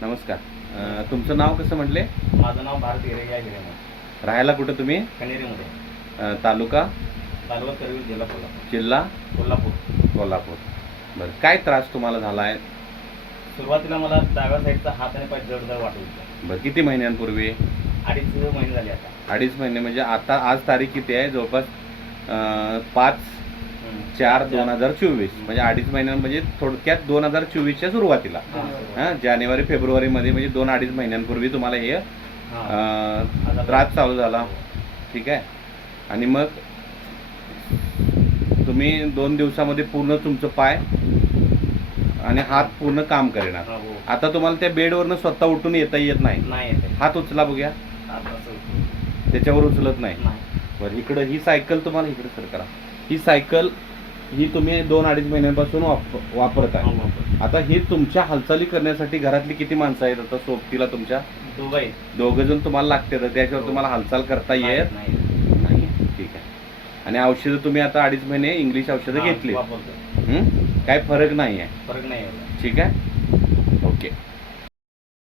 नमस्कार. तुमचं नाव कसं म्हटले? माझं नाव भारत हिरे या हिरेमध्ये. राहायला कुठं तुम्ही? कनेरीमध्ये. तालुका? तालुका करवीर, जिल्हा कोल्हापूर. जिल्हा कोल्हापूर. कोल्हापूर. बरं, काय त्रास तुम्हाला झाला आहे? सुरुवातीला मला डाव्या साईडचा हात आणि पाय जड जड वाटत होतं. बरं, किती महिन्यांपूर्वी? 2.5 महिने झाले आता. 2.5 महिने म्हणजे आता आज तारीख किती आहे? जवळपास 5/4/2024 म्हणजे 2.5 महिन्यां म्हणजे थोडक्यात 2024च्या सुरुवातीला जानेवारी फेब्रुवारीमध्ये म्हणजे 2-2.5 महिन्यांपूर्वी तुम्हाला हे त्रास चालू झाला. ठीक आहे. आणि मग तुम्ही 2 दिवसामध्ये पूर्ण तुमचं पाय आणि हात पूर्ण काम करणार. आता तुम्हाला त्या बेडवरनं स्वतः उठून येता येत नाही. हात उचला बघूया. त्याच्यावर उचलत नाही. बरं, इकडं ही सायकल तुम्हाला इकडे सर करा. ही सायकल ही तुम्ही 2-2.5 महिन्यांपासून वापरत आहे. आता ही तुमच्या हालचाली करण्यासाठी घरातली किती माणसं आहेत आता सोबतीला तुमच्या? दोघं जण तुम्हाला लागते, तर त्याच्यावर तुम्हाला हालचाल करता येत नाही. ठीक आहे. आणि औषधं तुम्ही आता 2.5 महिने इंग्लिश औषधं घेतली, काय फरक नाही आहे? फरक नाही. ठीक आहे. ओके.